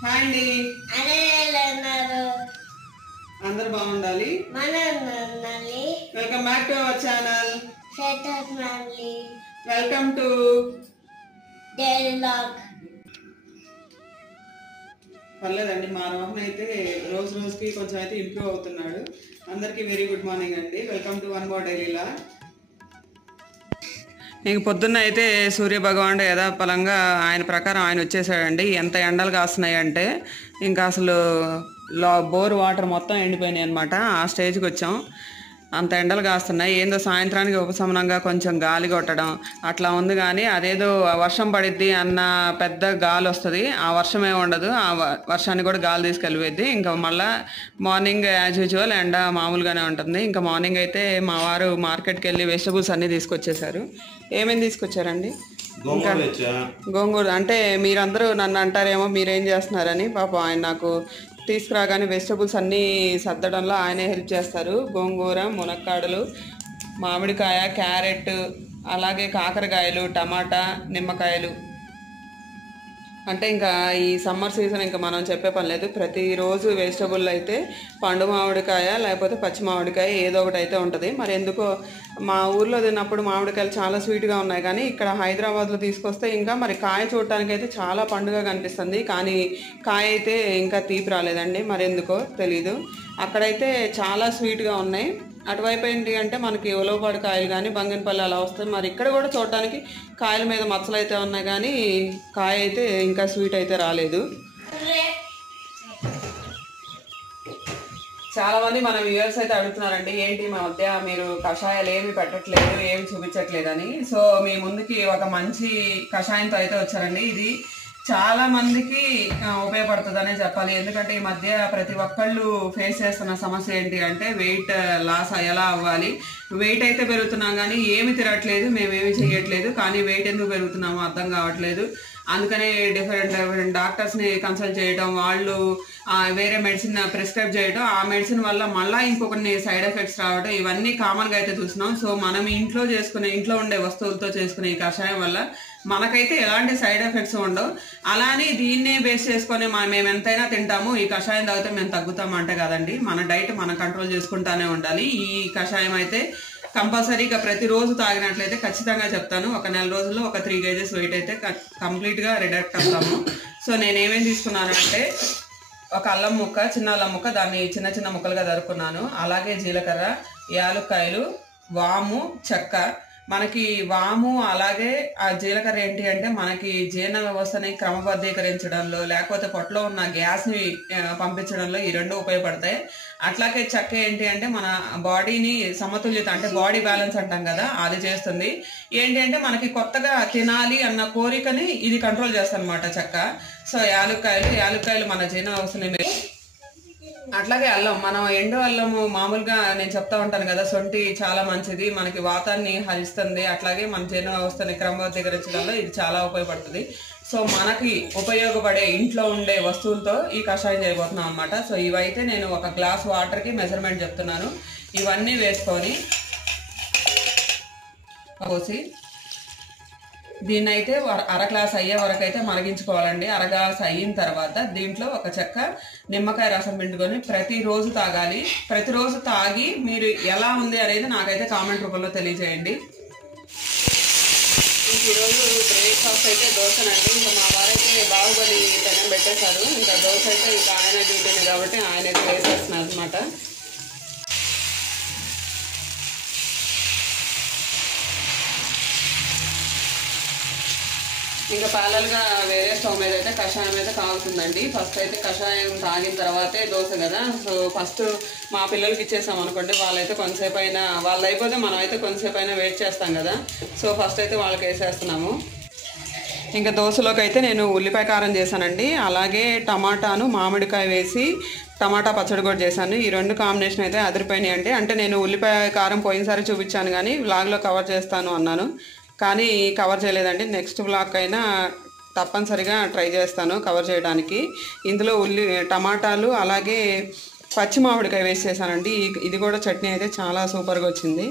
Hi అండి. అందరు బాగుండాలి. Welcome back to our channel. Welcome to daily vlog. పర్లేదండి, మా రోహన్ అయితే రోజు రోజుకి కొంచెం అయితే ఇంప్రూవ్ అవుతున్నాడు. అందరికీ వెరీ గుడ్ మార్నింగ్ అండి. Welcome to one more daily vlog. ఇంక పొద్దున్న అయితే సూర్య భగవానుడు యథాపలంగా ఆయన ప్రకారం ఆయన వచ్చేసాడండి. ఎంత ఎండలు కాస్తున్నాయి అంటే ఇంకా అసలు బోర్ వాటర్ మొత్తం ఎండిపోయినాయి అనమాట. ఆ స్టేజ్కి వచ్చాం. అంత ఎండలు కాస్తున్నాయి. ఏందో సాయంత్రానికి ఉపశమనంగా కొంచెం గాలి కొట్టడం అట్లా ఉంది, కానీ అదేదో వర్షం పడిద్ది అన్న పెద్ద గాలి వస్తుంది. ఆ వర్షం ఏమి ఉండదు. ఆ వర్షాన్ని కూడా గాలి తీసుకెళ్ళిపోద్ది. ఇంకా మళ్ళీ మార్నింగ్ యాజ్ యూజువల్ ఎండ మామూలుగానే ఉంటుంది. ఇంకా మార్నింగ్ అయితే మా వారు మార్కెట్కి వెళ్ళి వెజిటబుల్స్ అన్నీ తీసుకొచ్చేసారు. ఏమేమి తీసుకొచ్చారండి? ఇంకా గోంగూర అంటే మీరందరూ నన్ను అంటారేమో మీరేం చేస్తున్నారని. పాపం ఆయన నాకు తీసుకురాగానే వెజిటబుల్స్ అన్నీ సర్దడంలో ఆయనే హెల్ప్ చేస్తారు. గోంగూర, మునక్కాడలు, మామిడికాయ, క్యారెట్, అలాగే కాకరకాయలు, టమాటా, నిమ్మకాయలు. అంటే ఇంకా ఈ సమ్మర్ సీజన్ ఇంకా మనం చెప్పే పని లేదు. ప్రతిరోజు వెజిటబుల్ అయితే పండు మామిడికాయ లేకపోతే పచ్చి మామిడికాయ ఏదో ఒకటి అయితే ఉంటుంది. మరి ఎందుకో మా ఊర్లో తిన్నప్పుడు మామిడికాయలు చాలా స్వీట్గా ఉన్నాయి, కానీ ఇక్కడ హైదరాబాద్లో తీసుకొస్తే ఇంకా మరి కాయ చూడటానికి అయితే చాలా పండుగ కనిపిస్తుంది, కానీ కాయ అయితే ఇంకా తీపి రాలేదండి. మరి ఎందుకో తెలీదు. అక్కడైతే చాలా స్వీట్గా ఉన్నాయి. అటువైపు ఏంటి అంటే మనకి ఉలవపాడు కాయలు కానీ బంగినపల్లి అలా వస్తాయి. మరి ఇక్కడ కూడా చూడటానికి కాయల మీద మచ్చలు అయితే ఉన్నాయి, కానీ కాయ అయితే ఇంకా స్వీట్ అయితే రాలేదు. చాలా మంది మన వ్యూవర్స్ అయితే అడుగుతున్నారండి, ఏంటి మా మధ్య మీరు కషాయాలు ఏమి పెట్టట్లేదు, ఏమి చూపించట్లేదని. సో మీ ముందుకి ఒక మంచి కషాయంతో అయితే వచ్చారండి. ఇది చాలా మందికి ఉపయోగపడుతుందనే చెప్పాలి. ఎందుకంటే ఈ మధ్య ప్రతి ఒక్కళ్ళు ఫేస్ చేస్తున్న సమస్య ఏంటి అంటే వెయిట్ లాస్ ఎలా అవ్వాలి. వెయిట్ అయితే పెరుగుతున్నాం కానీ ఏమి తిరగట్లేదు, మేమేమి చేయట్లేదు, కానీ వెయిట్ ఎందుకు పెరుగుతున్నామో అర్థం కావట్లేదు. అందుకనే డిఫరెంట్ డాక్టర్స్ని కన్సల్ట్ చేయడం, వాళ్ళు వేరే మెడిసిన్ ప్రిస్క్రైబ్ చేయడం, ఆ మెడిసిన్ వల్ల మళ్ళీ ఇంకొకరిని సైడ్ ఎఫెక్ట్స్ రావడం, ఇవన్నీ కామన్గా అయితే చూస్తున్నాం. సో మనం ఇంట్లో ఉండే వస్తువులతో చేసుకునే ఈ కషాయం వల్ల మనకైతే ఎలాంటి సైడ్ ఎఫెక్ట్స్ ఉండవు. అలానే దీన్నే బేస్ చేసుకొని మేము ఎంతైనా తింటాము, ఈ కషాయం తాగితే మేము తగ్గుతాము అంటే కదండి. మన డైట్ మనం కంట్రోల్ చేసుకుంటానే ఉండాలి. ఈ కషాయం అయితే కంపల్సరీగా ప్రతిరోజు తాగినట్లయితే ఖచ్చితంగా చెప్తాను ఒక నెల రోజుల్లో ఒక 3 kgs వెయిట్ అయితే కంప్లీట్గా రిడక్ట్ అవుతాము. సో నేనేమేమి తీసుకున్నాను అంటే ఒక అల్లం ముక్క, చిన్న అల్లం ముక్క, దాన్ని చిన్న చిన్న ముక్కలుగా తరుక్కున్నాను. అలాగే జీలకర్ర, యాలుక్కాయలు, వాము, చెక్క. మనకి వాము అలాగే ఆ జీలకర్ర ఏంటి అంటే మనకి జీర్ణ వ్యవస్థని క్రమబద్ధీకరించడంలో లేకపోతే పొట్టలో ఉన్న గ్యాస్ని పంపించడంలో ఈ రెండు ఉపయోగపడతాయి. అట్లాగే చెక్క ఏంటి అంటే మన బాడీని సమతుల్యత అంటే బాడీ బ్యాలెన్స్ అంటాం కదా, అది చేస్తుంది. ఏంటి అంటే మనకి కొత్తగా తినాలి అన్న కోరికని ఇది కంట్రోల్ చేస్తుంది అన్నమాట చెక్క. సో యాలుక్కాయలు మన జీర్ణ వ్యవస్థని. అట్లాగే అల్లం, మనం ఎండు అల్లము మామూలుగా నేను చెప్తా ఉంటాను కదా, సొంటి చాలా మంచిది, మనకి వాతాన్ని హరిస్తుంది, అట్లాగే మన జీర్ణ వ్యవస్థని క్రమబద్ధీకరించడంలో ఇది చాలా ఉపయోగపడుతుంది. సో మనకి ఉపయోగపడే ఇంట్లో ఉండే వస్తువులతో ఈ కషాయం చేయబోతున్నాం అనమాట. సో ఇవైతే నేను ఒక గ్లాస్ వాటర్కి మెజర్మెంట్ చెప్తున్నాను. ఇవన్నీ వేసుకొని పోసి దీన్ని అయితే అర గ్లాస్ అయ్యే వరకు అయితే మరిగించుకోవాలండి. అర గ్లాస్ అయిన తర్వాత దీంట్లో ఒక చెక్క నిమ్మకాయ రసం పిండుకొని ప్రతిరోజు తాగాలి. ప్రతిరోజు తాగి మీరు ఎలా ఉంది అనేది నాకైతే కామెంట్ రూపంలో తెలియజేయండి. ఈరోజు బ్రేక్ఫాస్ట్ అయితే దోశనండి. ఇంకా మా వారైతే బాహుబలి పెనం పెట్టేశారు. ఇంకా దోశ అయితే ఇంకా ఆయన డ్యూటీనే కాబట్టి ఆయన అయితే వేసేస్తున్నారు అనమాట. ఇంకా ప్యారల్గా వేరే స్టవ్ మీద అయితే కషాయం అయితే కాగుతుందండి. ఫస్ట్ అయితే కషాయం తాగిన తర్వాతే దోశ కదా. సో ఫస్ట్ మా పిల్లలకి ఇచ్చేసాం అనుకోండి, వాళ్ళైతే కొంతసేపు అయినా వాళ్ళు అయిపోతే మనం అయితే కొంతసేపు అయినా వెయిట్ చేస్తాం కదా. సో ఫస్ట్ అయితే వాళ్ళకి వేసేస్తున్నాము. ఇంకా దోశలోకి అయితే నేను ఉల్లిపాయ కారం చేశానండి. అలాగే టమాటాను మామిడికాయ వేసి టమాటా పచ్చడి కూడా చేశాను. ఈ రెండు కాంబినేషన్ అయితే అదిరిపోయినాయి. అంటే నేను ఉల్లిపాయ కారం పోయినసారి చూపించాను కానీ వ్లాగ్లో కవర్ చేస్తాను అన్నాను, కానీ కవర్ చేయలేదండి. నెక్స్ట్ వ్లాగ్ అయినా తప్పనిసరిగా ట్రై చేస్తాను కవర్ చేయడానికి. ఇందులో టమాటాలు అలాగే పచ్చి మామిడికాయ వేసేసానండి. ఇది కూడా చట్నీ అయితే చాలా సూపర్గా వచ్చింది.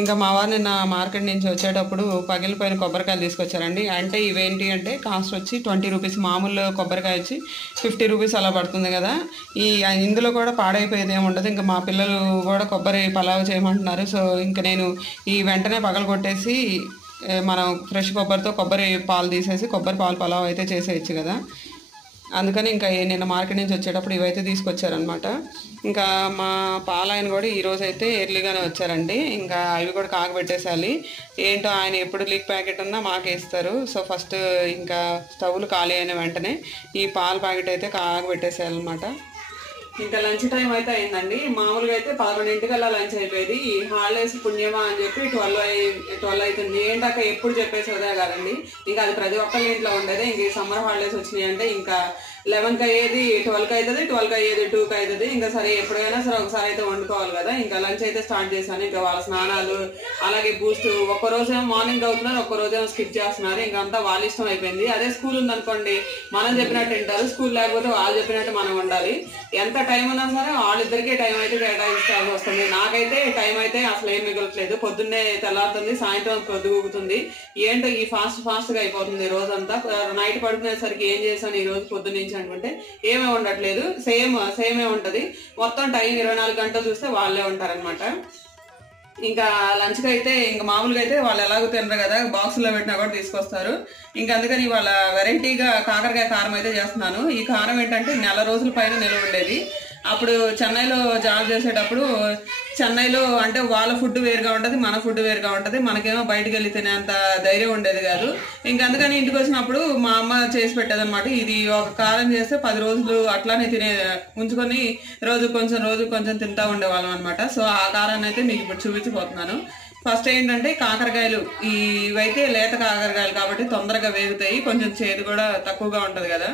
ఇంకా మా వారు నిన్న మార్కెట్ నుంచి వచ్చేటప్పుడు పగిలిపోయిన కొబ్బరికాయలు తీసుకొచ్చారండి. అంటే ఇవేంటి అంటే కాస్ట్ వచ్చి 20 రూపీస్, మామూలు కొబ్బరికాయ వచ్చి 50 రూపీస్ అలా పడుతుంది కదా. ఇందులో కూడా పాడైపోయేది ఏమి ఉండదు. ఇంకా మా పిల్లలు కూడా కొబ్బరి పలావ్ చేయమంటున్నారు. సో ఇంకా నేను ఈ వెంటనే పగలగొట్టేసి మనం ఫ్రెష్ కొబ్బరితో కొబ్బరి పాలు తీసేసి కొబ్బరి పాలు పలావ్ అయితే చేసేయచ్చు కదా. అందుకని ఇంకా నిన్న మార్కెట్ నుంచి వచ్చేటప్పుడు ఇవైతే తీసుకొచ్చారనమాట. ఇంకా మా పాలాయన కూడా ఈరోజు అయితే ఎర్లీగానే వచ్చారండి. ఇంకా అవి కూడా కాగబెట్టేసాలి. ఏంటో ఆయన ఎప్పుడు లీక్ ప్యాకెట్ ఉన్నా మాకు వేస్తారు. సో ఫస్ట్ ఇంకా స్టవ్లు ఖాళీ అయిన వెంటనే ఈ పాల ప్యాకెట్ అయితే కాగబెట్టేసేయాలన్నమాట. ఇంకా లంచ్ టైం అయితే అయిందండి. మామూలుగా అయితే 11 లంచ్ అయిపోయేది. ఈ హాలిడేస్ పుణ్యమా అని చెప్పి 12 అవుతుంది. ఏంటక్క ఎప్పుడు చెప్పేసేదే కదండి. ఇంకా అది ప్రతి ఒక్కరి ఇంట్లో ఉండేది. ఇంక ఈ సమ్మర్ హాలిడేస్ వచ్చినాయి అంటే ఇంకా 11కి అయ్యేది 12కి అవుతుంది, 12కి అయ్యేది 2కి అవుతుంది. ఇంకా సరే ఎప్పుడైనా సరే ఒకసారి అయితే వండుకోవాలి కదా. ఇంకా లంచ్ అయితే స్టార్ట్ చేశాను. ఇంకా వాళ్ళ స్నానాలు అలాగే బూస్ట్ ఒక్కరోజేమో మార్నింగ్ అవుతున్నారు, ఒక్కరోజేమో స్కిప్ చేస్తున్నారు. ఇంకా అంతా వాళ్ళ ఇష్టం అయిపోయింది. అదే స్కూల్ ఉందనుకోండి మనం చెప్పినట్టు వింటారు. స్కూల్ లేకపోతే వాళ్ళు చెప్పినట్టు మనం ఉండాలి. ఎంత టైం ఉన్నా సరే వాళ్ళిద్దరికీ టైం అయితే కేటాయించాల్సి వస్తుంది. నాకైతే టైం అయితే అసలు ఏం మిగలట్లేదు. పొద్దున్నే తెల్లారుతుంది, సాయంత్రం పొద్దుగుతుంది. ఏంటో ఈ ఫాస్ట్గా అయిపోతుంది రోజంతా. నైట్ పడుకునేసరికి ఏం చేశాను ఈ రోజు పొద్దున్న నుంచి అనుకుంటే ఏమీ ఉండట్లేదు. సేమే ఉంటది. మొత్తం టైం 24 గంటలు చూస్తే వాళ్ళే ఉంటారనమాట. ఇంకా లంచ్కి అయితే ఇంకా మామూలుగా అయితే వాళ్ళు ఎలాగో తినరు కదా, బాక్సులో పెట్టినా కూడా తీసుకొస్తారు. ఇంకా అందుకని వాళ్ళ వెరైటీగా కాకరకాయ కారం అయితే చేస్తున్నాను. ఈ కారం ఏంటంటే 4 రోజుల పైన నిల్వ ఉండేది. అప్పుడు చెన్నైలో జాబ్ చేసేటప్పుడు చెన్నైలో అంటే వాళ్ళ ఫుడ్ వేరుగా ఉంటుంది, మన ఫుడ్ వేరుగా ఉంటుంది. మనకేమో బయటకు వెళ్ళి తినేంత ధైర్యం ఉండేది కాదు. ఇంకా అందుకని ఇంటికి వచ్చినప్పుడు మా అమ్మ చేసి పెట్టేదన్నమాట. ఇది ఒక కారం చేస్తే 10 రోజులు అట్లానే ఉంచుకొని రోజు కొంచెం తింటా ఉండేవాళ్ళం అనమాట. సో ఆ కారాన్ని అయితే మీకు ఇప్పుడు చూపించిపోతున్నాను. ఫస్ట్ ఏంటంటే కాకరకాయలు, ఇవైతే లేత కాకరకాయలు కాబట్టి తొందరగా వేగుతాయి. కొంచెం చేదు కూడా తక్కువగా ఉంటుంది కదా.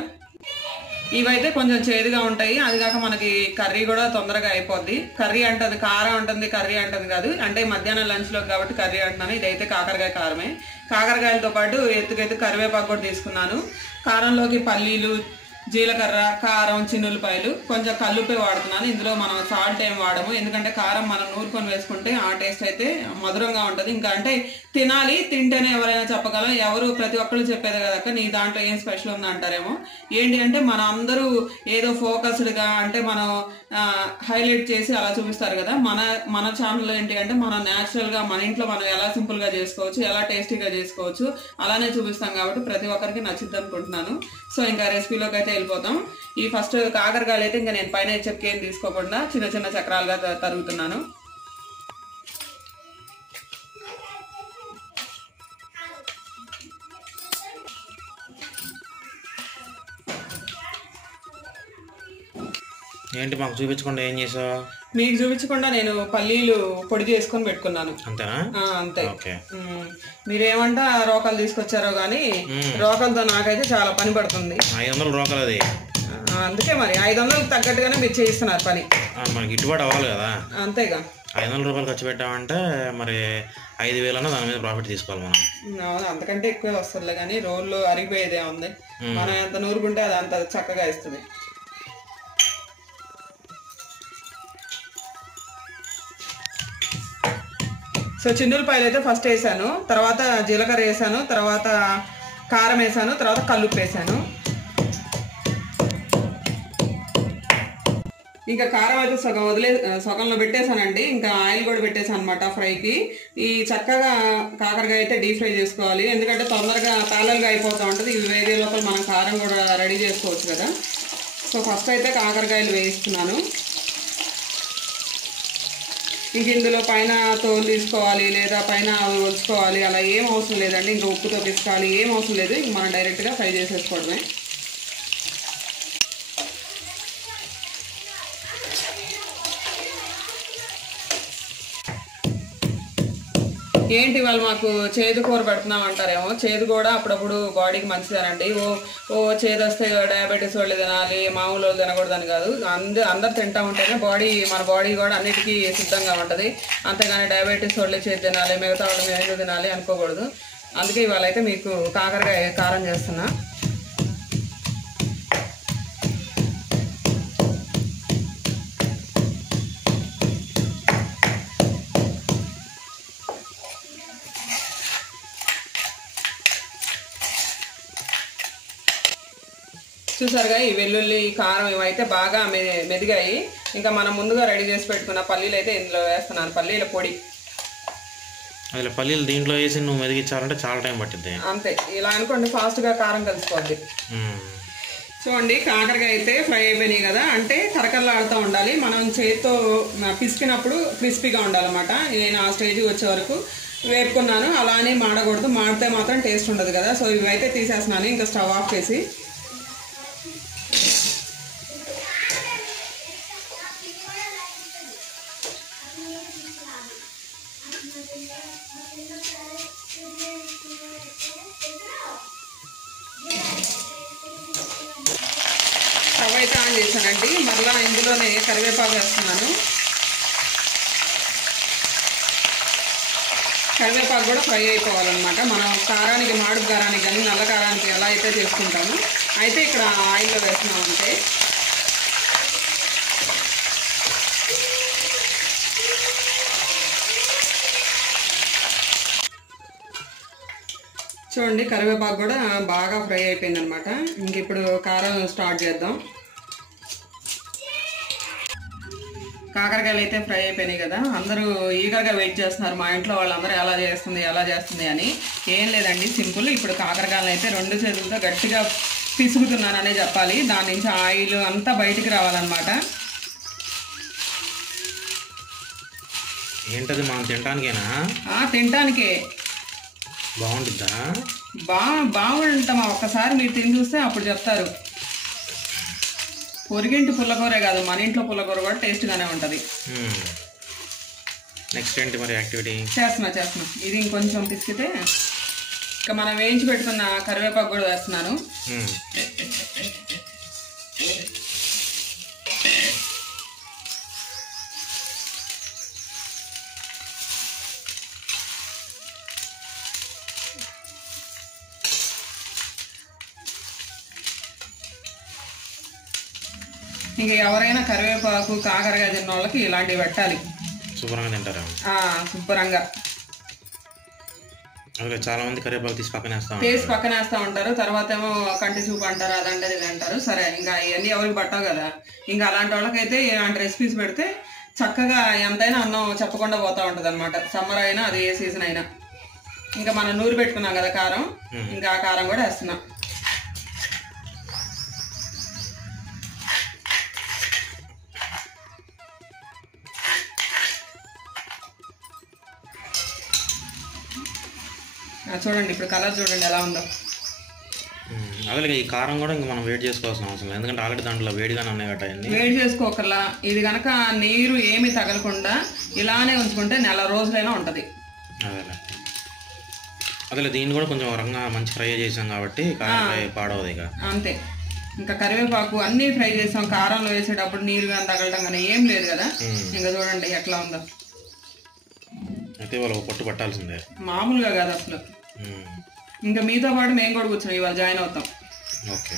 ఇవైతే కొంచెం చేదుగా ఉంటాయి. అది కాక మనకి కర్రీ కూడా తొందరగా అయిపోద్ది. కర్రీ అంటది కారం ఉంటుంది, కర్రీ అంటది కాదు. అంటే మధ్యాహ్నం లంచ్లో కాబట్టి కర్రీ అంటున్నాను. ఇదైతే కాకరకాయ కారమే. కాకరకాయలతో పాటు ఎత్తుకెత్తు కరివేపాకు కూడా తీసుకున్నాను. కారంలోకి పల్లీలు, జీలకర్ర, కారం, చిన్నులపాయలు, కొంచెం కల్లుపై వాడుతున్నాను. ఇందులో మనం సాల్ట్ ఏం వాడము. ఎందుకంటే కారం మనం నూరుకొని వేసుకుంటే ఆ టేస్ట్ అయితే మధురంగా ఉంటుంది. ఇంకా అంటే తినాలి, తింటేనే ఎవరైనా చెప్పగలం. ఎవరు ప్రతి ఒక్కళ్ళు చెప్పేది కదా నీ దాంట్లో ఏం స్పెషల్ ఉంది అంటారేమో. ఏంటి అంటే మన అందరూ ఏదో ఫోకస్డ్గా అంటే మనం హైలైట్ చేసి అలా చూపిస్తారు కదా. మన ఛానల్ ఏంటి అంటే మనం న్యాచురల్గా మన ఇంట్లో మనం ఎలా సింపుల్గా చేసుకోవచ్చు, ఎలా టేస్టీగా చేసుకోవచ్చు అలానే చూపిస్తాం కాబట్టి ప్రతి ఒక్కరికి నచ్చుద్ది అనుకుంటున్నాను. సో ఇంకా రెసిపీలోకి అయితే వెళ్ళిపోతాం. ఈ ఫస్ట్ కాకరకాయలు అయితే ఇంకా నేను పైన చెక్కేం తీసుకోకుండా చిన్న చిన్న చక్రాలుగా తరుగుతున్నాను. ఏంటి మాకు చూపించకుండా ఏం చేసావు? మీకు చూపించకుండా నేను పల్లీలు పొడి చేసుకొని పెట్టుకున్నాను. అంతేనా? అంతే. మీరేమంటా రోకలు తీసుకొచ్చారో గానీ రోకలతో నాకైతే చాలా పని పడుతుంది. 500 రోకలు అది. అందుకే మరి 500కి తగ్గట్టుగానే మీరు చేయిస్తున్నారు పని. మనకి గిట్టుబాటు అవ్వాలి కదా. అంతేగా. 500 రూపాయలు ఖర్చు పెట్టామంటే మరి 5,000 అన్న దాని మీద ప్రాఫిట్ తీసుకోవాలి మనం. అవును, అంతకంటే ఎక్కువే వస్తుందిలే కానీ రోడ్లు అరిగిపోయేదే ఉంది. మనం ఎంత నూరుకుంటే అది అంత చక్కగా ఇస్తుంది. సో చిన్నులపాయలు అయితే ఫస్ట్ వేసాను, తర్వాత జీలకర్ర వేసాను, తర్వాత కారం వేసాను, తర్వాత కల్లుప్పు వేసాను. ఇంకా కారం అయితే సగంలో పెట్టేశానండి. ఇంకా ఆయిల్ కూడా పెట్టేసాను అనమాట ఫ్రైకి. ఈ చక్కగా కాకరకాయ అయితే డీప్ ఫ్రై చేసుకోవాలి. ఎందుకంటే తొందరగా ప్యారల్గా అయిపోతూ ఉంటుంది. ఇవి వేగే లోపల మనం కారం కూడా రెడీ చేసుకోవచ్చు కదా. సో ఫస్ట్ అయితే కాకరకాయలు వేయిస్తున్నాను. ఇంక ఇందులో పైన తోలు తీసుకోవాలి లేదా పైన ఒలుచుకోవాలి అలా ఏం అవసరం లేదండి. ఇంకా ఉప్పుతో తీసుకోవాలి ఏం అవసరం లేదు. ఇంక మనం డైరెక్ట్గా ఫ్రై చేసేసుకోవడమే. ఏంటి వాళ్ళు మాకు చేదు కూర పెడుతున్నాం అంటారేమో. చేదు కూడా అప్పుడప్పుడు బాడీకి మంచిదేనండి. ఓ చేదు వస్తే డయాబెటీస్ వాళ్ళు తినాలి, మామూలు వాళ్ళు తినకూడదని కాదు. అందరు తింటా ఉంటేనే మన బాడీ కూడా అన్నిటికీ సిద్ధంగా ఉంటుంది. అంతేగాని డయాబెటీస్ వాళ్ళు చేదు తినాలి, మిగతా వాళ్ళు మేము ఎందుకు తినాలి అనుకోకూడదు. అందుకే ఇవాళ అయితే మీకు కాకరకాయ కారం చేస్తున్నా. చూసారుగా ఈ వెల్లుల్లి కారం ఇవైతే బాగా మెదిగాయి. ఇంకా మనం ముందుగా రెడీ చేసి పెట్టుకున్న పల్లీలు అయితే ఇందులో వేస్తున్నాను. పల్లీల పొడి అసలు పల్లీలు దీంట్లో వేసి నువ్వు మెదిగించాలంటే చాలా టైం పట్టింది. అంతే, ఇలా అనుకోండి ఫాస్ట్గా కారం కలిసిపోద్ది. చూడండి కాకరకాయ అయితే ఫ్రై అయిపోయినాయి కదా, అంటే కరకరలాడుతూ ఉండాలి. మనం చేతితో పిసికినప్పుడు క్రిస్పీగా ఉండాలన్నమాట. నేను ఆ స్టేజ్కి వచ్చే వరకు వేపుకున్నాను. అలానే మాడకూడదు, మాడితే మాత్రం టేస్ట్ ఉండదు కదా. సో ఇవైతే తీసేస్తున్నాను ఇంకా స్టవ్ ఆఫ్ చేసి. స్టవ్ అయితే ఆన్ చేశానండి. మరలా ఇందులోనే కరివేపాకు వేస్తున్నాను. కరివేపాకు కూడా ఫ్రై అయిపోవాలన్నమాట. మనం కారానికి, మాడు కారానికి కానీ నల్ల కారానికి ఎలా అయితే చేసుకుంటామో అయితే ఇక్కడ ఆయిల్లో వేస్తున్నాం అంతే. చూడండి కరివేపాకు కూడా బాగా ఫ్రై అయిపోయింది అనమాట. ఇంక ఇప్పుడు కారం స్టార్ట్ చేద్దాం. కాకరకాయలు అయితే ఫ్రై అయిపోయినాయి కదా, అందరూ ఈగర్గా వెయిట్ చేస్తున్నారు. మా ఇంట్లో వాళ్ళందరూ ఎలా చేస్తుంది అని. ఏం లేదండి, సింపుల్. ఇప్పుడు కాకరకాయలు అయితే 2 చేతులతో గట్టిగా పిసుకుతున్నాననే చెప్పాలి. దాని నుంచి ఆయిల్ అంతా బయటికి రావాలన్నమాట. ఏంటది మనం తినడానికేనా? తినడానికే. బాగుంటుందా? బాగుంటామా, ఒక్కసారి మీరు తిని చూస్తే అప్పుడు చెప్తారు. పొరిగింటి పుల్లకూరే కాదు, మన ఇంట్లో పుల్లకూర కూడా టేస్ట్గానే ఉంటుంది. నెక్స్ట్ ఏంటి మరి యాక్టివిటీ? చేస్తున్నా. ఇది ఇంకొంచెం పిసికితే ఇక మనం వేయించి పెట్టుకున్న కరివేపాకు కూడా వేస్తున్నాను. ఇంకా ఎవరైనా కరివేపాకు కాకరకాయ తిన్న వాళ్ళకి ఇలాంటివి పెట్టాలి. శుభ్రంగా తింటారా? శుభ్రంగా. చాలా మంది కరివేపాకు తీసి పక్కన వేస్తా ఉంటారు. తర్వాత ఏమో కంటి చూపు అంటారు, అదంటారు ఇది అంటారు. సరే, ఇంకా ఇవన్నీ ఎవరికి పట్టవు కదా. ఇంకా అలాంటి వాళ్ళకైతే ఇలాంటి రెసిపీస్ పెడితే చక్కగా ఎంతైనా అన్నం చెప్పకుండా పోతా ఉంటుంది అనమాట. సమ్మర్ అయినా అది ఏ సీజన్ అయినా. ఇంకా మనం నూరు పెట్టుకున్నాం కదా కారం, ఇంకా ఆ కారం కూడా వేస్తున్నాం. చూడండి ఇప్పుడు కలర్ చూడండి ఎలా ఉందో. అదే ఈ కారం కూడా ఇంకా మనం వేడి చేసుకోవాల్సిన అవసరం లేదు, ఎందుకంటే ఆల్రెడీ దాంట్లో వేడిగానే ఉన్నాయి కదా. వేడి చేసుకోకల్లా ఇది కనుక నీరు ఏమి తగలకుండా ఇలానే ఉంచుకుంటే 4 రోజులైనా ఉంటుంది. అదే దీన్ని కూడా కొంచెం రంగా మంచి ఫ్రై చేసాం కాబట్టి కారం పాడవదు ఇక. అంతే. ఇంకా కరివేపాకు అన్నీ ఫ్రై చేసాం. కారంలో వేసేటప్పుడు నీరు కానీ తగలడం కానీ ఏం లేదు కదా. ఇంకా చూడండి ఎట్లా ఉందో. అయితే వాళ్ళు పట్టు పట్టాల్సిందే, మామూలుగా కాదు అసలు. ఇంకా మీతో పాటు మేము కూడా కూర్చున్నాం, ఇవాళ జాయిన్ అవుతాం. ఓకే.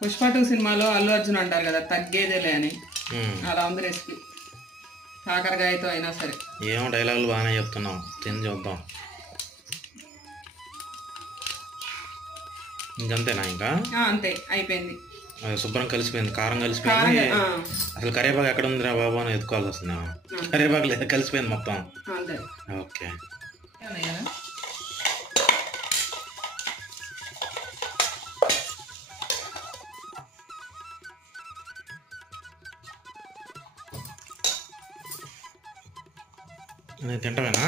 పుష్ప 2 సినిమాలో అల్లు అర్జున్ అంటారు కదా, తగ్గేదేలే అని. అలా ఉంది రెసిపీ, కాకరకాయతో అయినా సరే. ఏమో డైలాగులు బాగానే చెప్తున్నాం, తిని చూద్దాం. ఇంకంతేనా? ఇంకా అంతే, అయిపోయింది. శుభ్రం కలిసిపోయింది, కారం కలిసిపోయింది. అసలు కరివేపాకు ఎక్కడ ఉందిరా బాబు అని ఎత్తుకోవాల్సి వస్తుంది. కరివేపాకు లేదు, కలిసిపోయింది మొత్తం. ఓకే. తింటమేనా?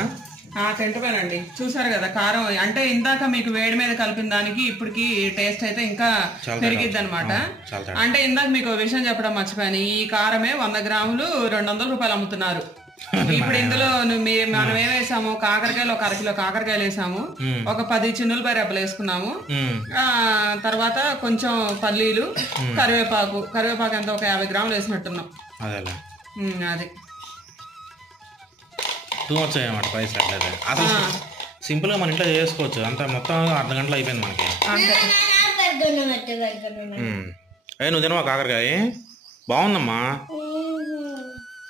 తింటమేనండి. చూసారు కదా కారం, అంటే ఇందాక మీకు వేడి మీద కలిపిన దానికి ఇప్పటికి టేస్ట్ అయితే ఇంకా పెరిగిద్ది అనమాట. అంటే ఇందాక మీకు విషయం చెప్పడం మర్చిపోయాను, ఈ కారమే 100 గ్రాములు 200 రూపాయలు అమ్ముతున్నారు. ఇప్పుడు ఇందులో మనం ఏం వేసాము, కాకరకాయలు 1 అరకిలో కాకరకాయలు వేసాము, ఒక 10 చిన్నులపాయ రెబ్బలు వేసుకున్నాము, తర్వాత కొంచెం పల్లీలు, కరివేపాకు ఎంత ఒక 50 గ్రాములు వేసినట్టున్నాం. అది అసలు సింపుల్ గా మన ఇంట్లో చేసుకోవచ్చు. అంత మొత్తం అర్ధ గంటలో అయిపోయింది మనకి. నువ్వు తినవా కాకరకాయ? బాగుందమ్మా.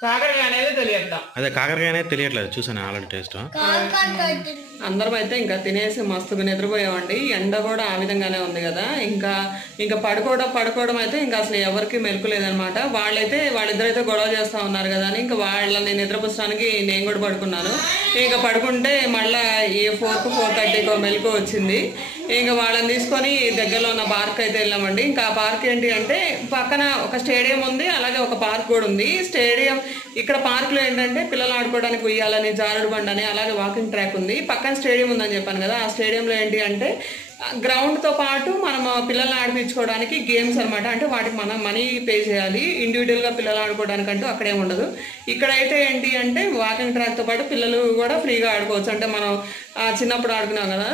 కాకరకాయ అనేది తెలియట్లా. అదే కాకరకాయ అనేది తెలియట్లేదు, చూసాను ఆల్రెడీ టేస్ట్. అందరం అయితే ఇంకా తినేసి మస్తుగా నిద్రపోయామండి. ఎండ కూడా ఆ విధంగానే ఉంది కదా. ఇంకా పడుకోవడం అయితే ఇంకా అసలు ఎవరికి మెలకు లేదనమాట. వాళ్ళిద్దరైతే గొడవ చేస్తా ఉన్నారు కదా అని ఇంకా వాళ్ళని నిద్రపుచ్చడానికి నేను కూడా పడుకున్నాను. ఇంకా పడుకుంటే మళ్ళీ 4-4:30 మెలకు వచ్చింది. ఇంకా వాళ్ళని తీసుకొని దగ్గరలో ఉన్న పార్క్ అయితే వెళ్ళామండి. ఇంకా ఆ పార్క్ ఏంటి అంటే పక్కన ఒక స్టేడియం ఉంది, అలాగే ఒక పార్క్ కూడా ఉంది. స్టేడియం ఇక్కడ పార్క్ లో ఏంటంటే పిల్లలు ఆడుకోవడానికి ఉయ్యాలని, జారుడు బండని, అలాగే వాకింగ్ ట్రాక్ ఉంది. పక్కన స్టేడియం ఉందని చెప్పాను కదా. ఆ స్టేడియంలో ఏంటి అంటే గ్రౌండ్ తో పాటు మనం పిల్లల్ని ఆడిపించుకోవడానికి గేమ్స్ అనమాట. అంటే వాటికి మనం మనీ పే చేయాలి. ఇండివిజువల్ గా పిల్లలు ఆడుకోవడానికి అంటూ అక్కడే ఉండదు. ఇక్కడైతే ఏంటి అంటే వాకింగ్ ట్రాక్ తో పాటు పిల్లలు కూడా ఫ్రీగా ఆడుకోవచ్చు. అంటే మనం చిన్నప్పుడు ఆడుకున్నాం కదా,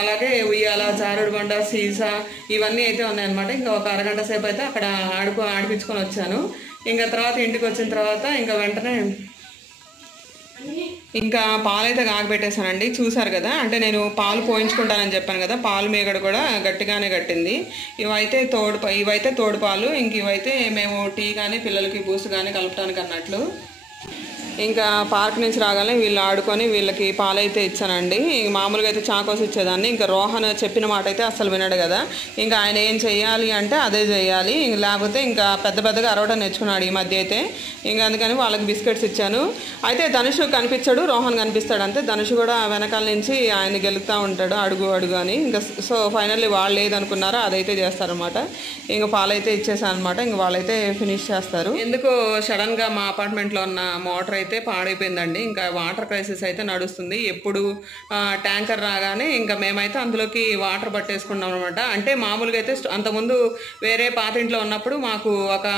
అలాగే ఉయ్యాల, జారుడు బండ, సీసా ఇవన్నీ అయితే ఉన్నాయన్నమాట. ఇంకా ఒక అరగంట సేపు అయితే అక్కడ ఆడిపించుకొని వచ్చాను. ఇంకా తర్వాత ఇంటికి వచ్చిన తర్వాత ఇంకా వెంటనే ఇంకా పాలైతే కాగబెట్టేసానండి. చూసారు కదా, అంటే నేను పాలు పోయించుకుంటానని చెప్పాను కదా, పాలు మేగడ కూడా గట్టిగానే కట్టింది. ఇవైతే తోడు పాలు. ఇంక ఇవైతే మేము టీ కానీ పిల్లలకి బూస్ట్ కానీ కలపడానికి అన్నట్లు. ఇంకా పార్క్ నుంచి రాగానే వీళ్ళు ఆడుకొని వీళ్ళకి పాలైతే ఇచ్చానండి. మామూలుగా అయితే చాకోస్ ఇచ్చేదాన్ని. ఇంకా రోహన్ చెప్పిన మాట అయితే అస్సలు వినడు కదా. ఇంకా ఆయన ఏం చెయ్యాలి అంటే అదే చెయ్యాలి, లేకపోతే ఇంకా పెద్దగా అరవడం నేర్చుకున్నాడు ఈ మధ్య అయితే. ఇంకా అందుకని వాళ్ళకి బిస్కెట్స్ ఇచ్చాను. అయితే ధనుష్ కనిపించాడు, రోహన్ కనిపిస్తాడు అంతే. ధనుష్ కూడా వెనకాల నుంచి ఆయన గెలుపుతూ ఉంటాడు అడుగు అని. ఇంకా సో ఫైనల్లీ వాళ్ళు ఏదనుకున్నారో అదైతే చేస్తారనమాట. ఇంకా పాలైతే ఇచ్చేసాను అనమాట. ఇంకా వాళ్ళైతే ఫినిష్ చేస్తారు. ఎందుకు సడన్గా మా అపార్ట్మెంట్లో ఉన్న మోటార్ అయితే పాడైపోయిందండి. ఇంకా వాటర్ క్రైసిస్ అయితే నడుస్తుంది. ఎప్పుడు ట్యాంకర్ రాగానే ఇంకా మేమైతే అందులోకి వాటర్ పట్టేసుకున్నాం అనమాట. అంటే మామూలుగా అయితే అంతకుముందు వేరే పాత ఇంట్లో ఉన్నప్పుడు మాకు ఒక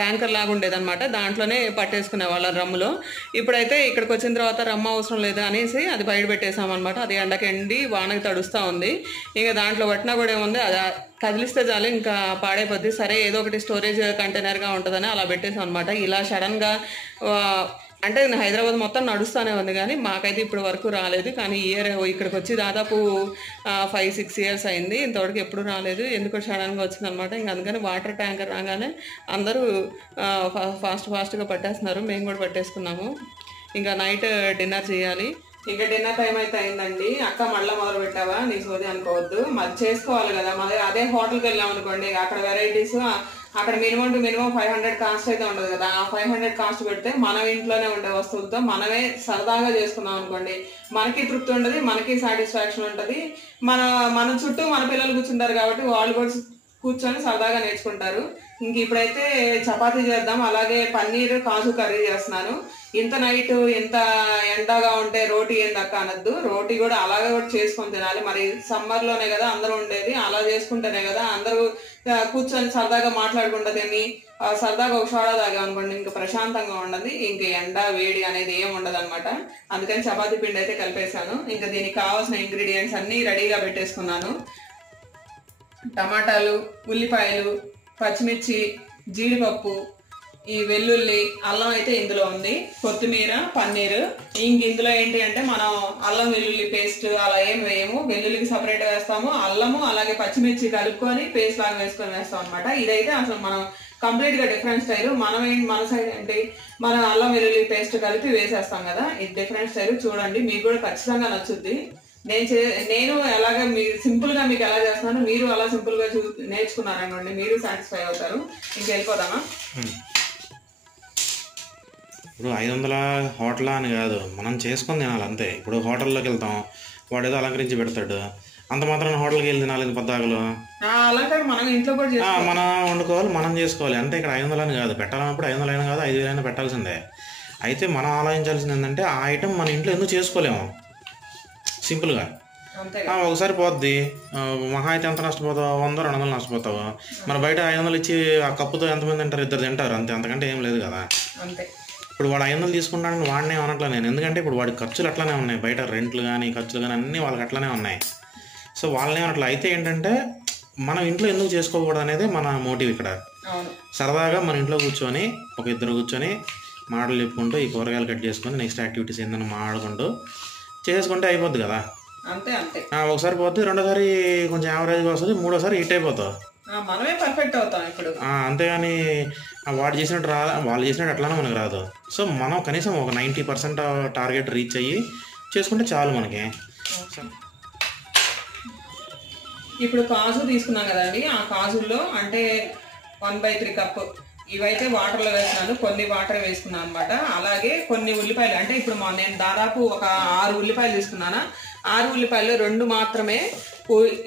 ట్యాంకర్ లాగా ఉండేదన్నమాట. దాంట్లోనే పట్టేసుకునే వాళ్ళ రమ్ములో. ఇప్పుడైతే ఇక్కడికి వచ్చిన తర్వాత రమ్మ అవసరం లేదు అనేసి అది బయట పెట్టేసామన్నమాట. అది ఎండకెండి వానకి తడుస్తూ ఉంది. ఇంకా దాంట్లో పట్టినా కూడా ఏముంది, అది కదిలిస్తే చాలు ఇంకా పాడైపోద్ది. సరే ఏదో ఒకటి స్టోరేజ్ కంటైనర్గా ఉంటుందని అలా పెట్టేసాం అనమాట. ఇలా సడన్గా అంటే హైదరాబాద్ మొత్తం నడుస్తూనే ఉంది కానీ మాకైతే ఇప్పుడు వరకు రాలేదు. కానీ ఇయర్ ఇక్కడికి వచ్చి దాదాపు 5-6 ఇయర్స్ అయింది. ఇంతవరకు ఎప్పుడు రాలేదు. ఎందుకో సడన్గా వచ్చింది అనమాట. ఇంకా అందుకని వాటర్ ట్యాంకర్ రాగానే అందరూ ఫాస్ట్గా పట్టేస్తున్నారు. మేము కూడా పట్టేసుకున్నాము. ఇంకా నైట్ డిన్నర్ చేయాలి. ఇంకా డిన్నర్ టైం అయితే అయిందండి. అక్క మళ్ళీ మొదలు పెట్టావా, నీ సోది అనుకోవద్దు, మరి చేసుకోవాలి కదా. మరి అదే హోటల్కి వెళ్ళాం అనుకోండి, అక్కడ వెరైటీస్ అక్కడ మినిమం 500 కాస్ట్ అయితే ఉండదు కదా. ఆ 500 కాస్ట్ పెడితే మనం ఇంట్లోనే ఉండే వస్తువులతో మనమే సరదాగా చేసుకున్నాం అనుకోండి, మనకి తృప్తి ఉండదు, మనకి సాటిస్ఫాక్షన్ ఉంటుంది. మన చుట్టూ మన పిల్లలు కూర్చుంటారు కాబట్టి వాళ్ళు కూడా కూర్చొని సరదాగా నేర్చుకుంటారు. ఇంక ఇప్పుడైతే చపాతీ చేద్దాం, అలాగే పన్నీర్ కాజు కర్రీ చేస్తున్నాను. ఇంత నైట్ ఇంత ఎండగా ఉంటే రోటీ ఏం దక్క అనద్దు, రోటీ కూడా అలాగే కూడా చేసుకొని తినాలి. మరి సమ్మర్లోనే కదా అందరూ ఉండేది, అలా చేసుకుంటేనే కదా అందరూ కూర్చొని సరదాగా మాట్లాడుకుంటా తిని సరదాగా ఒక సోడా తాగామనుకోండి ఇంకా ప్రశాంతంగా ఉండదు. ఇంక ఎండ వేడి అనేది ఏం ఉండదు అనమాట. అందుకని చపాతీ పిండి అయితే కలిపేశాను. ఇంకా దీనికి కావాల్సిన ఇంగ్రీడియంట్స్ అన్నీ రెడీగా పెట్టేసుకున్నాను. టమాటాలు, ఉల్లిపాయలు, పచ్చిమిర్చి, జీడిపప్పు, ఈ వెల్లుల్లి, అల్లం అయితే ఇందులో ఉంది, కొత్తిమీర, పన్నీరు. ఇందులో ఏంటి అంటే మనం అల్లం వెల్లుల్లి పేస్ట్ అలా ఏం వేయము, వెల్లుల్లికి సపరేట్ వేస్తాము, అల్లము అలాగే పచ్చిమిర్చి కలుపుకొని పేస్ట్ లాగా వేస్తాం అనమాట. ఇదైతే అసలు మనం కంప్లీట్ గా డిఫరెంట్ స్టైల్. మన సైడ్ ఏంటి మనం అల్లం వెల్లుల్లి పేస్ట్ కలిపి వేసేస్తాం కదా, ఇది డిఫరెంట్ స్టైల్. చూడండి, మీకు కూడా ఖచ్చితంగా నచ్చుద్ది. నేను ఎలాగా సింపుల్ గా మీకు ఎలా చేస్తున్నాను, మీరు అలా సింపుల్ గా నేర్చుకున్నారనుకోండి, మీరు సాటిస్ఫై అవుతారు. ఇంకెళ్ళిపోదామా? ఇప్పుడు 500 హోటల్ అని కాదు, మనం చేసుకొని తినాలి అంతే. ఇప్పుడు హోటల్లోకి వెళ్తాం, వాడు ఏదో అలంకరించి పెడతాడు, అంత మాత్రం హోటల్కి వెళ్ళి తినాలి పద్దాకులు. మనం ఇంట్లో కూడా మనం వండుకోవాలి, మనం చేసుకోవాలి అంటే. ఇక్కడ 500 అని కాదు, పెట్టాలన్నప్పుడు 500 అయినా కాదు 5,000 అయినా పెట్టాల్సిందే. అయితే మనం ఆలోచించాల్సింది ఏంటంటే ఆ ఐటెం మన ఇంట్లో ఎందుకు చేసుకోలేము సింపుల్గా. ఒకసారి పోద్ది, మహా అయితే ఎంత నష్టపోతావు, 100-200 నష్టపోతావు. మన బయట 500 ఇచ్చి ఆ కప్పుతో ఎంతమంది తింటారు, 2 తింటారు అంతే, అంతకంటే ఏం లేదు కదా. ఇప్పుడు వాడు 500 తీసుకుంటాడని వాడినే అనట్లే నేను, ఎందుకంటే ఇప్పుడు వాడి ఖర్చులు అట్లానే ఉన్నాయి, బయట రెంట్లు కానీ ఖర్చులు కానీ అన్నీ వాళ్ళకి అట్లానే ఉన్నాయి. సో వాళ్ళనే అనట్లే. అయితే ఏంటంటే మనం ఇంట్లో ఎందుకు చేసుకోకూడదు అనేది మన మోటివ్ ఇక్కడ. సరదాగా మన ఇంట్లో కూర్చొని ఒక 2 కూర్చొని మాటలు చెప్పుకుంటూ ఈ కూరగాయలు కట్ చేసుకొని నెక్స్ట్ యాక్టివిటీస్ ఏందని మాట్లాడుకుంటూ చేసుకుంటే అయిపోద్ది కదా. ఒకసారి పోద్ది, రెండోసారి కొంచెం యావరేజ్గా వస్తుంది, మూడోసారి హిట్ అయిపోతావు, మనమే పర్ఫెక్ట్ అవుతాం ఇప్పుడు. అంతేగాని వాడు చేసినట్టు వాళ్ళు చేసినట్టు అట్లానే మనకు రాదు. సో మనం కనీసం ఒక 90% టార్గెట్ రీచ్ అయ్యి చేసుకుంటే చాలు మనకి. ఇప్పుడు కాజు తీసుకున్నాం కదండి, ఆ కాజుల్లో అంటే 1/3 కప్పు ఇవైతే వాటర్లో వేస్తున్నాను, కొన్ని వాటర్ వేసుకున్నాను అనమాట. అలాగే కొన్ని ఉల్లిపాయలు, అంటే ఇప్పుడు నేను దాదాపు ఒక 6 ఉల్లిపాయలు తీసుకున్నాను. 6 ఉల్లిపాయలు 2 మాత్రమే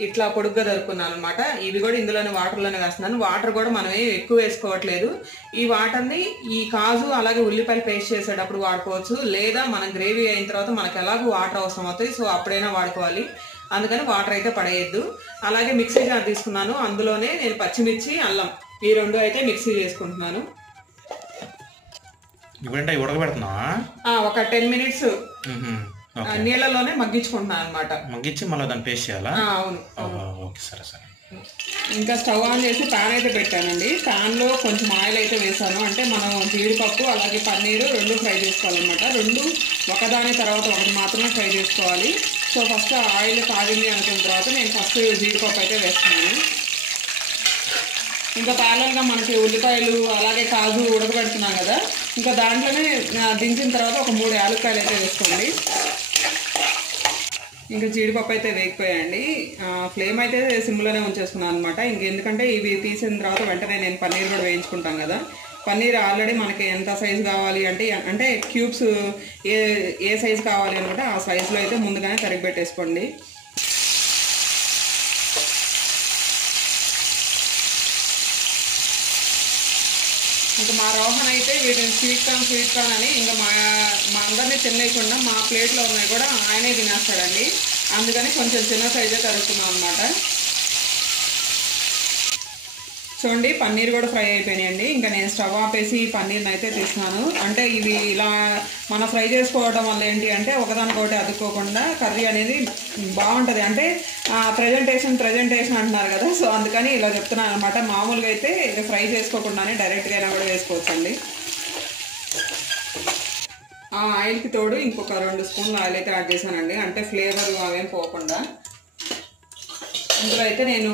ఇట్లా పొడుగ్గా దొరుకున్నాను అనమాట. ఇవి కూడా ఇందులోనే వాటర్లోనే వేస్తున్నాను. వాటర్ కూడా మనం ఎక్కువ వేసుకోవట్లేదు. ఈ వాటర్ని ఈ కాజు అలాగే ఉల్లిపాయలు పేస్ట్ చేసేటప్పుడు వాడుకోవచ్చు, లేదా మనం గ్రేవీ అయిన తర్వాత మనకు ఎలాగో వాటర్ అవసరం అవుతాయి, సో అప్పుడైనా వాడుకోవాలి. అందుకని వాటర్ అయితే పడేయద్దు. అలాగే మిక్సీ జార్ తీసుకున్నాను, అందులోనే నేను పచ్చిమిర్చి అల్లం ఈ 2 అయితే మిక్సీ చేసుకుంటున్నాను. ఒక 10 మినిట్స్ నీళ్ళలోనే మగ్గించుకుంటున్నాను అనమాట. మగ్గించి మళ్ళీ దాన్ని పేస్ట్ చేయాలా? అవును. సరే సరే. ఇంకా స్టవ్ ఆన్ చేసి ప్యాన్ అయితే పెట్టానండి. ప్యాన్లో కొంచెం ఆయిల్ అయితే వేసాను. అంటే మనం జీడిపప్పు అలాగే పన్నీరు 2 ఫ్రై చేసుకోవాలన్నమాట. 2 ఒకదాని తర్వాత ఒకటి మాత్రమే ఫ్రై చేసుకోవాలి. సో ఫస్ట్ ఆయిల్ కాగింది అనుకున్న తర్వాత నేను ఫస్ట్ జీడిపప్పు అయితే వేస్తున్నాను. ఇంకా ప్యారల్గా మనకి ఉల్లిపాయలు అలాగే కాజు ఉడకబెడుతున్నాం కదా, ఇంకా దాంట్లోనే దించిన తర్వాత ఒక 3 యాలక్కాయలు అయితే వేసుకోండి. ఇంకా జీడిపప్పు అయితే వేగిపోయాయండి. ఫ్లేమ్ అయితే సిమ్లోనే ఉంచేసుకున్నాను అనమాట. ఇంకెందుకంటే ఇవి తీసిన తర్వాత వెంటనే నేను పన్నీర్ కూడా వేయించుకుంటాం కదా. పన్నీర్ ఆల్రెడీ మనకి ఎంత సైజు కావాలి అంటే క్యూబ్స్ ఏ సైజు కావాలి అనుకుంటే ఆ సైజులో అయితే ముందుగానే తరిగి పెట్టేసుకోండి. ఇంకా మా రోహన్ అయితే వీటిని స్వీట్ కార్న్ అని ఇంకా మా అందరినీ తినేయకుండా మా ప్లేట్లో ఉన్నాయి కూడా ఆయనే తినేస్తాడండి. అందుకని కొంచెం చిన్న సైజే తరుగుతున్నాం అనమాట. చూడండి పన్నీర్ కూడా ఫ్రై అయిపోయినాయండి. ఇంకా నేను స్టవ్ ఆపేసి పన్నీర్ని అయితే తీస్తున్నాను. అంటే ఇవి ఇలా మనం ఫ్రై చేసుకోవడం వల్ల ఏంటి అంటే ఒకదానికొకటి అతుక్కోకుండా కర్రీ అనేది బాగుంటుంది. అంటే ప్రజెంటేషన్ అంటున్నారు కదా, సో అందుకని ఇలా చెప్తున్నాను అనమాట. మామూలుగా అయితే ఇది ఫ్రై చేసుకోకుండానే డైరెక్ట్గా అయినా కూడా వేసుకోవచ్చండి. ఆ ఆయిల్కి తోడు ఇంకొక 2 స్పూన్లు ఆయిల్ అయితే యాడ్ చేశానండి, అంటే ఫ్లేవర్ అవేం పోకుండా. ఇందులో అయితే నేను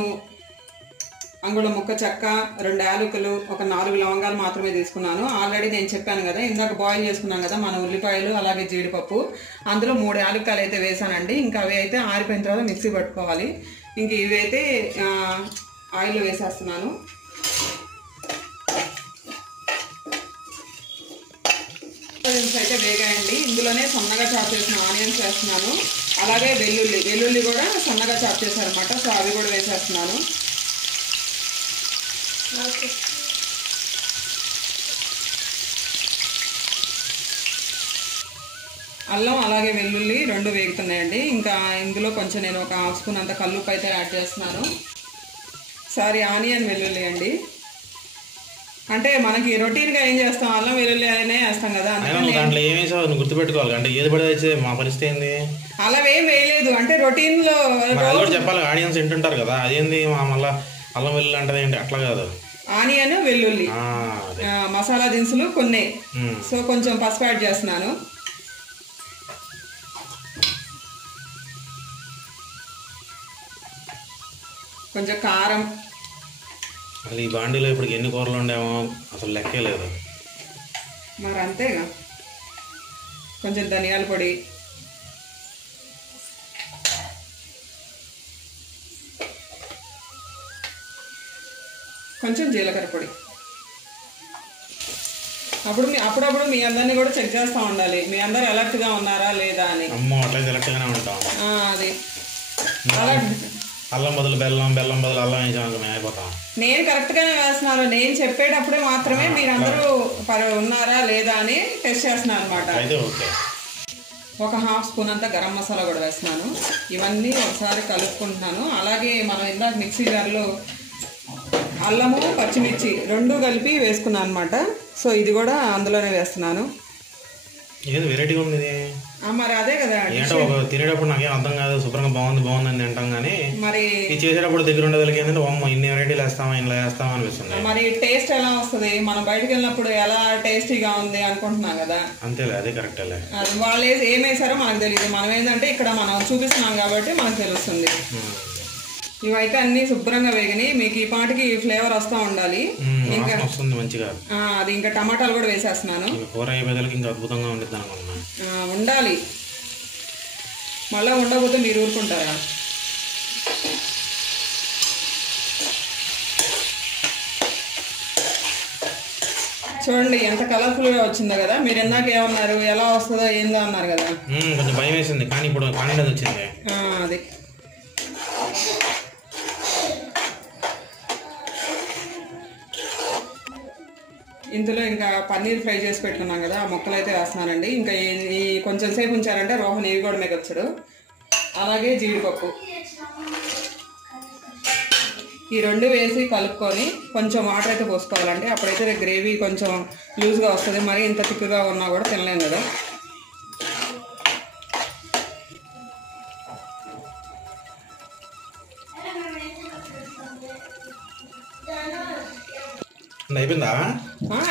అంగుళం ముక్క చెక్క, 2 యాలకులు, ఒక 4 లవంగాలు మాత్రమే తీసుకున్నాను. ఆల్రెడీ నేను చెప్పాను కదా, ఇందాక బాయిల్ చేసుకున్నాను కదా మన ఉల్లిపాయలు అలాగే జీడిపప్పు, అందులో 3 యాలక్కాయలు అయితే వేసానండి. ఇంకా అవి అయితే ఆరిపోయిన తర్వాత మిక్సీ పట్టుకోవాలి. ఇంక ఇవి అయితే ఆయిల్ వేసేస్తున్నాను. అయితే వేగాయండి. ఇందులోనే సన్నగా చాప్ చేసిన ఆనియన్స్ వేస్తున్నాను, అలాగే వెల్లుల్లి కూడా సన్నగా చాప్ చేశారనమాట. సో అవి కూడా వేసేస్తున్నాను. అల్లం అలాగే వెల్లుల్లి 2 వేగుతున్నాయండి. ఇంకా ఇందులో కొంచెం నేను ఒక 1/2 స్పూన్ అంత కల్లుప్పు అయితే యాడ్ చేస్తున్నాను. ఆనియన్ వెల్లుల్లి అండి. అంటే మనకి రొటీన్గా ఏం చేస్తాం, అల్లం వెల్లుల్లి అనే వేస్తాం కదా, దాంట్లో ఏం వేసావు గుర్తుపెట్టుకోవాలి. అంటే ఏది పడితే మా పరిస్థితి ఏంది, అలా ఏం వేయలేదు. అంటే రొటీన్లో చెప్పాలి, ఆడియన్స్ వింటుంటారు కదా, అదేంది మళ్ళీ అల్లం వెల్లుల్లి అంటే ఏంటి, అట్లా కాదు. ఆనియన్ వెల్లుల్లి మసాలా దినుసులు కొన్ని, సో కొంచెం పసుపు యాడ్ చేస్తున్నాను. కొంచెం కారం. అసలు ఈ బాండీలో ఇప్పుడు ఎన్ని కూరలు ఉండేమో అసలు లెక్కే లేదు. మరి అంతేగా. కొంచెం ధనియాల పొడి, కొంచెం జీలకర్ర పొడి. అప్పుడప్పుడు మీ అందరినీ కూడా చెక్ చేస్తూ ఉండాలి, మీ అందరు అలర్ట్గా ఉన్నారా లేదా అని. అది అల్లం బదులు బెల్లం బదులు అల్లం అయిపోతాం. నేను కరెక్ట్గానే వేస్తున్నాను. నేను చెప్పేటప్పుడే మాత్రమే మీరందరూ ఉన్నారా లేదా అని టెస్ట్ చేస్తున్నాను అనమాట. ఒక 1/2 స్పూన్ అంతా గరం మసాలా కూడా వేస్తున్నాను. ఇవన్నీ ఒకసారి కలుపుకుంటున్నాను. అలాగే మనం ఇందాక మిక్సీ జార్లో అల్లము పచ్చిమిర్చి 2 కలిపి వేసుకున్నాను అనమాట. సో ఇది కూడా అందులోనే వేస్తున్నాను. ఏదో వెరైటీగా ఉంది. మరి అదే కదా, తినేటప్పుడు నాకేం అర్థం కాదు, శుభ్రంగా బాగుందని తింటాం కానీ మరి చేసేటప్పుడు దగ్గర ఉండేదానికి ఏంటంటే ఇన్ని వెరైటీలు వేస్తామా ఇలా వేస్తామా అనిపిస్తుంది. మరి టేస్ట్ ఎలా వస్తుంది, మనం బయటకు వెళ్ళినప్పుడు ఎలా టేస్టీగా ఉంది అనుకుంటున్నాం కదా. అంతేలే, అదే కరెక్టేలే. అది వాళ్ళు ఏం వేసారో మనకు తెలియదు. మనం ఏంటంటే ఇక్కడ మనం చూపిస్తున్నాం కాబట్టి మనకు తెలుస్తుంది. ఇవైతే అన్ని శుభ్రంగా వేగినాయి. మీకు ఈ పాటికి ఫ్లేవర్ వస్తూ ఉండాలి. ఇంకా వస్తుంది మంచిగా. అది ఇంకా టమాటాలు కూడా వేసేస్తున్నాను. కూర అయ్యే బదులకి ఇంకా అద్భుతంగా ఉంటుంది అనుకున్నా. ఉండాలి, మళ్ళీ ఉండకపోతే మీరు ఊరుకుంటారా? చూడండి ఎంత కలర్ఫుల్గా వచ్చిందో కదా. మీరు ఇందాక ఏమన్నారు, ఎలా వస్తుందో ఏందో అన్నారు కదా, కొంచెం భయం వేసింది. కానీ ఇప్పుడు కాండేది వచ్చింది. అది ఇందులో ఇంకా పన్నీర్ ఫ్రై చేసి పెట్టుకున్నాం కదా, ఆ ముక్కలు అయితే వేస్తున్నానండి. ఇంకా ఈ కొంచెం సేపు ఉంచారంటే రోహన్ ఇవి కూడా మిగొచ్చాడు. అలాగే జీడిపప్పు, ఈ రెండు వేసి కలుపుకొని కొంచెం వాటర్ అయితే పోసుకోవాలంటే అప్పుడైతే గ్రేవీ కొంచెం లూజ్గా వస్తుంది. మరి ఇంత తిక్కుగా ఉన్నా కూడా తినలేం కదా.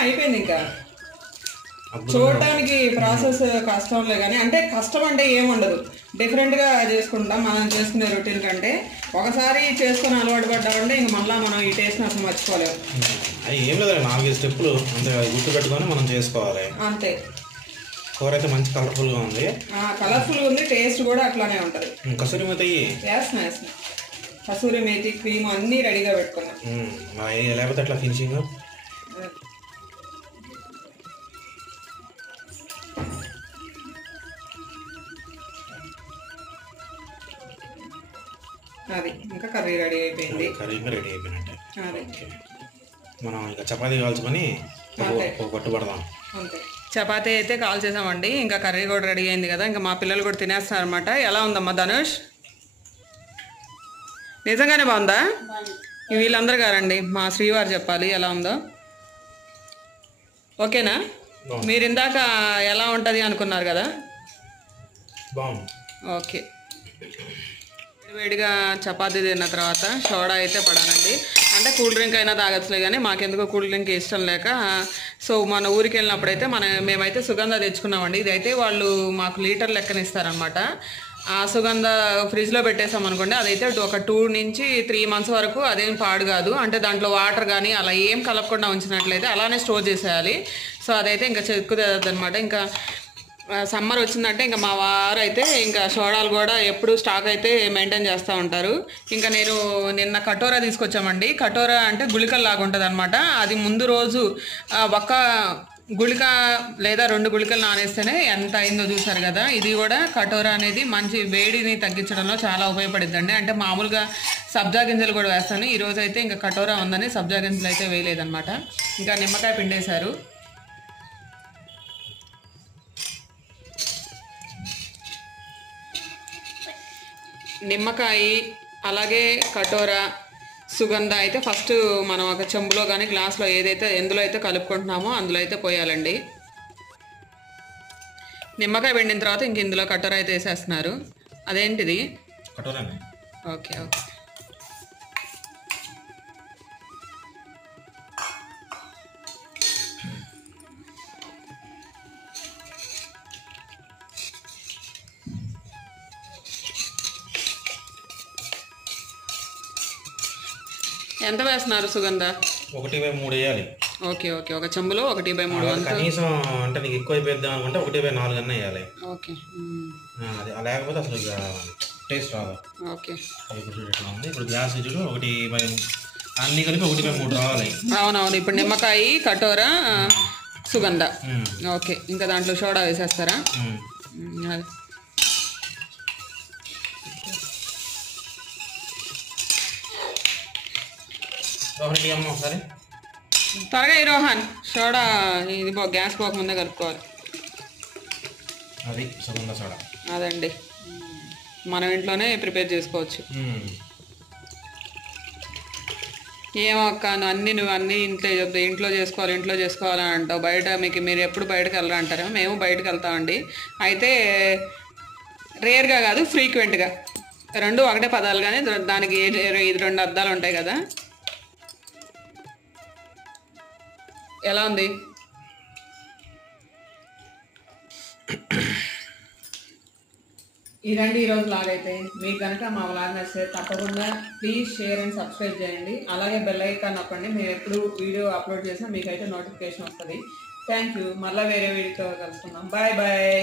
అయిపోయింది. ఇంకా చూడటానికి ప్రాసెస్ కష్టంలే కానీ, అంటే కష్టం అంటే ఏముండదు, డిఫరెంట్గా చేసుకుంటాం మనం చేసుకునే రొటీన్ కంటే. ఒకసారి చేసుకుని అలవాటు పడ్డామంటే ఇంక మళ్ళీ మనం ఈ టేస్ట్ అసలు మర్చిపోలేము. ఏం లేదు, 4 స్టెప్పులు అంతే గుర్తు పెట్టుకొని మనం చేసుకోవాలి అంతే. కూర అయితే మంచి కలర్ఫుల్గా ఉంది. కలర్ఫుల్గా ఉంది, టేస్ట్ కూడా అట్లానే ఉంటుంది. కసూరి మేతి వేస్తున్నా కసూరి మేతి క్రీమ్ అన్నీ రెడీగా పెట్టుకున్నాం. లేకపోతే అట్లా ఫినిషింగ్. అది ఇంకా కర్రీ రెడీ అయిపోయింది. కర్రీ రెడీ అయిపోయినట్టే. మనం ఇంకా చపాతీ కాల్చుకొని పట్టుబడదాం అంతే. చపాతీ అయితే కాల్ చేసామండి. ఇంకా కర్రీ కూడా రెడీ అయింది కదా. ఇంకా మా పిల్లలు కూడా తినేస్తున్నారు అనమాట. ఎలా ఉందమ్మా ధనుష్? నిజంగానే బాగుందా? వీళ్ళందరూ గారండి, మా శ్రీవారు చెప్పాలి ఎలా ఉందో. ఓకేనా? మీరు ఇందాక ఎలా ఉంటుంది అనుకున్నారు కదా. ఓకే. వేడిగా చపాతీ తిన్న తర్వాత సోడా అయితే పడానండి. అంటే కూల్ డ్రింక్ అయినా తాగచ్చులే కానీ మాకెందుకో కూల్ డ్రింక్ ఇష్టం లేక, సో మన ఊరికి వెళ్ళినప్పుడైతే మేమైతే సుగంధ తెచ్చుకున్నామండి. ఇదైతే వాళ్ళు మాకు లీటర్ లెక్కన ఇస్తారనమాట. ఆ సుగంధ ఫ్రిడ్జ్లో పెట్టేసాం అనుకోండి, అదైతే ఒక 2 నుంచి 3 మంత్స్ వరకు అదేం పాడు కాదు. అంటే దాంట్లో వాటర్ కానీ అలా ఏం కలపకుండా ఉంచినట్లయితే అలానే స్టోర్ చేసేయాలి. సో అదైతే ఇంకా చెక్కుతుంది అనమాట. ఇంకా సమ్మర్ వచ్చిందంటే ఇంకా మా వారు అయితే ఇంకా సోడాలు కూడా ఎప్పుడు స్టాక్ అయితే మెయింటైన్ చేస్తూ ఉంటారు. ఇంకా నేను నిన్న కటోరా తీసుకొచ్చామండి. కటోరా అంటే గుళికలు లాగా ఉంటుంది అనమాట. అది ముందు రోజు ఒక్క గుళిక లేదా 2 గుళికలు నానేస్తేనే ఎంత అయిందో చూసారు కదా. ఇది కూడా కటోరా అనేది మంచి వేడిని తగ్గించడంలో చాలా ఉపయోగపడుతుందండి. అంటే మామూలుగా సబ్జా గింజలు కూడా వేస్తాను. ఈరోజు అయితే ఇంకా కటోరా ఉందని సబ్జా గింజలు అయితే వేయలేదన్నమాట. ఇంకా నిమ్మకాయ పిండేశారు. నిమ్మకాయ అలాగే కటోరా సుగంధ అయితే ఫస్ట్ మనం ఒక చెంబులో కానీ గ్లాస్లో ఎందులో అయితే కలుపుకుంటున్నామో అందులో అయితే పోయాలండి. నిమ్మకాయ పిండిన తర్వాత ఇంక ఇందులో కటోరా అయితే వేసేస్తున్నారు. అదేంటిది? Okay okay. ఎంత వేస్తున్నారు సుగంధ? 1/3 వేయాలి. Okay okay. ఒక చెంబులో 1/3 కనీసం. అంటే నీకు ఎక్కువ అయిపోద్దాం అనుకుంటే 1/4 అన్న వేయాలి. ఓకే. అది లేకపోతే అసలు టేస్ట్ రాదు. ఓకే. ఇప్పుడు గ్లాస్ చూడు 1/3 అన్ని కలిపి 1/3 రావాలి. అవునవును. ఇప్పుడు నిమ్మకాయ కటోరా సుగంధ. ఓకే. ఇంకా దాంట్లో సోడా వేసేస్తారా? అది త్వరగా ఈ రోహన్ సోడా ఇది గ్యాస్ పోకముందే కలుపుకోవాలి. అది సుగంధ సోడా. అదండి, మనం ఇంట్లోనే ప్రిపేర్ చేసుకోవచ్చు. ఏమో అక్క నువ్వు అన్నీ ఇంట్లో చేసుకోవాలని అంటావు. బయట మీరు ఎప్పుడు బయటకు వెళ్ళరా అంటారా? మేము బయటకు వెళ్తామండి. అయితే రేర్గా కాదు, ఫ్రీక్వెంట్గా. 2 ఒకటే పదాలు, కానీ దానికి 2 అర్థాలు ఉంటాయి కదా. ఎలా ఉంది? ఇదండి ఈరోజు లాగ్ అయితే. మీకు కనుక మా వ్లాగ్ నచ్చితే తప్పకుండా ప్లీజ్ షేర్ అండ్ సబ్స్క్రైబ్ చేయండి. అలాగే బెల్ ఐకాన్ నొక్కండి. మేము ఎప్పుడు వీడియో అప్లోడ్ చేసినా మీకైతే నోటిఫికేషన్ వస్తుంది. Thank you. మళ్ళీ వేరే వీడియోతో కలుసుకుందాం. Bye bye.